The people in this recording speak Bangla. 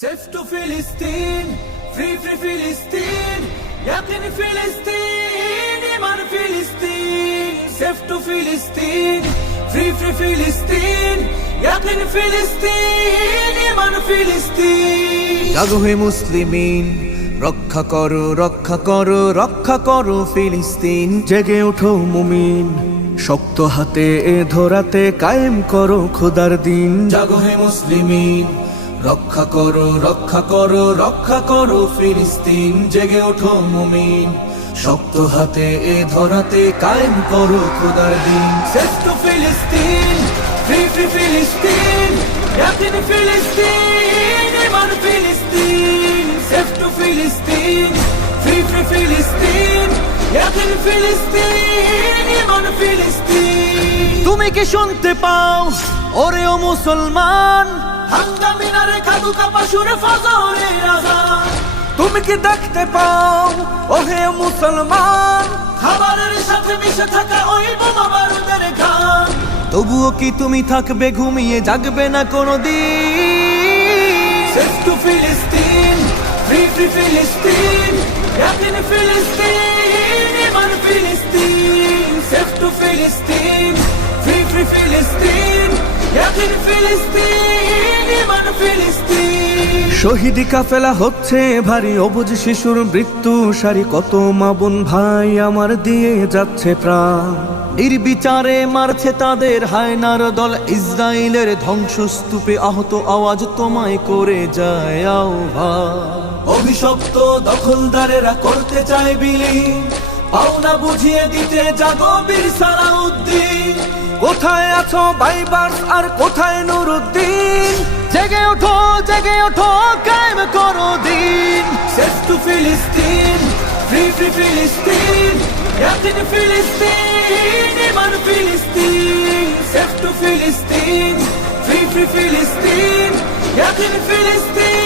সেফ টু ফ্রি জাগো হে মুসলিমিন রক্ষা করো রক্ষা করো রক্ষা করো ফিলিস্তিন। জেগে ওঠো মুমিন শক্ত হাতে এ ধরাতে কায়েম করো খোদার দিন। জাগো হে মুসলিমিন রক্ষা করো রক্ষা করো রক্ষা করো, ফিলিস্তিন জেগে ওঠো মুমিন। শক্ত হাতে এ ধরাতে কায়েম করো খোদার দিন। শ্রেষ্ঠ ফিলিস্তিন, ফ্রি ফ্রি ফিলিস্তিন রাখিন ফিলিস্তিন এবার ফিলিস্তিন। শ্রেষ্ঠ ফিলিস্তিন, ফ্রি ফ্রি ফিলিস্তিন রাখিন ফিলিস্তিন এবার ফিলিস্তিন। তুমি কি শুনতে পাও? ওরে ও মুসলমান তুমি কি দেখতে পাও? ওহে মুসলমান, খাবারের সাথে মিশে থাকা ওই বোমা ঘাম তবুও কি তুমি থাকবে, ঘুমিয়ে জাগবে না কোনো দিন টু ফিলিস্তিন, ফ্রি ফ্রি ফিলিস্তিন ইয়াকিন ফিলিস্তিন ইমান ফিলিস্তিন। সেফ টু ফিলিস্তিন, ফ্রি ফ্রি ফিলিস্তিন ফিলিস্তিন। শহীদি কাফেলা হচ্ছে ভারী অবুজ শিশুর মৃত্যু সারি কত মা বোন ভাই আমার দিয়ে যাচ্ছে প্রাণ। নির্বিচারে মারছে তাদের হায়নার দল ইসরায়েলের ধ্বংসস্তূপে আহত আওয়াজ তোমায় করে যায় অভিশপ্ত দখলদারেরা করতে চায় বিলীন। পাওনা বুঝিয়ে দিতে জাগো বীর সালাউদ্দিন। কোথায় আছো বাইবার্স আর কোথায় নুরুদ্দিন? জেগে ওঠো জেগে ওঠো, কায়েম করো দিন। শেষ টু ফিলিস্তিন, ফ্রি ফ্রি ফিলিস্তিন ইয়াকিন ফিলিস্তিন ইমান ফিলিস্তিন। শেষ টু ফিলিস্তিন, ফ্রি ফ্রি ফিলিস্তিন ইয়াকিন ফিলিস্তিন।